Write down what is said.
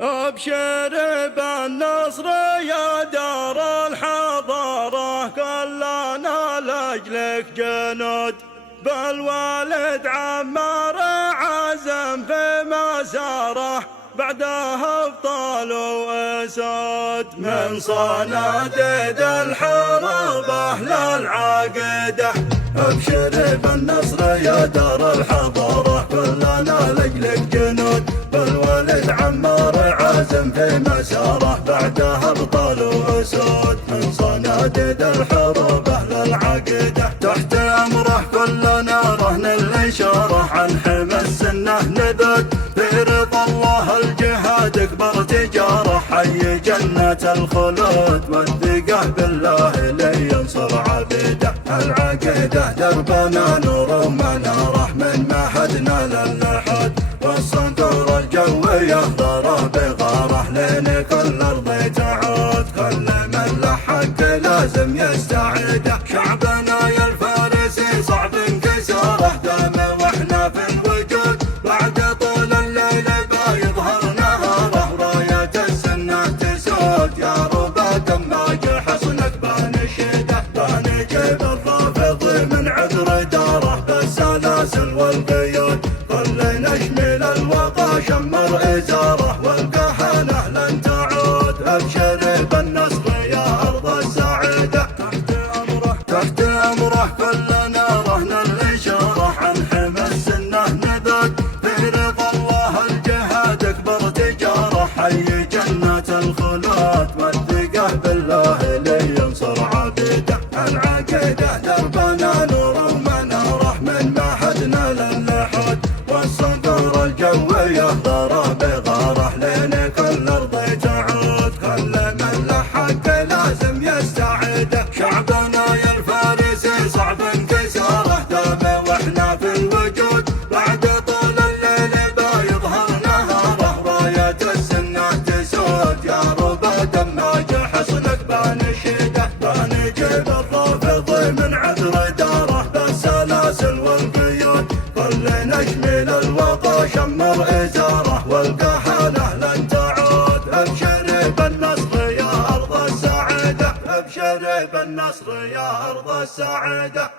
ابشر بالنصر يا دار الحضارة، كلنا لاجلك جنود، بالوالد عمار عزم في مساره، بعدها ابطال واسود من صناديد الحرب اهل العقيده. ابشر بالنصر يا دار الحضاره، كلنا لاجلك جنود، بالوالد عمار عازم في مساره، بعدها ابطال واسود من صناديد الحرب اهل العقيده. تحت امره كلنا رهن الاشاره، عن حمى السنه نذود، في رضا الله الجهاد اكبر تجاره، حي جنة الخلود والثقة بالله لينصر عبيده. العقيدة دربنا نور ومناره، من معهدنا للحد، والصنطور الجوي يهضر بغاره، لين كل ارض تعود، كل من له حق لازم يستعيده. شعبنا يا الفارسي صعب انكساره، دام واحنا في الوجود، بعد طول الليل بيظهر نهاره، راية السنة تسود يا ربا دماج حصنك بنشده، بنجيب الرافض من عذر داره، بالسلاسل والقيود كل نشمل الوطا شمر ازاره، والكهنة لن تعود. ابشر بالنصر يا ارض السعيده، تحت امره كلنا رهن الاشاره، عن حمى السنه نذود، في رضا الله الجهاد اكبر تجاره، حي جنة الخلود والثقة بالله لينصر عبيده. العقيده دربنا نور ومناره، من معهدنا للحد، والصنطور الجوي يهضر بغاره، لين كل ارض تعود، كل من له حق لازم يستعيده. شعبنا يا الفارسي صعب انكساره، دام واحنا في الوجود، بعد طول الليل بيظهر نهاره، راية السنة تسود يا ربا دماج حصنك بنشده، بنجيب الرافض من عذر داره، بالسلاسل والقيود كل نشمل الوطا شمر ازاره، والكهنة لن تعود. ابشر بالنصر يا ارض السعيده، ابشر بالنصر يا ارض السعيده.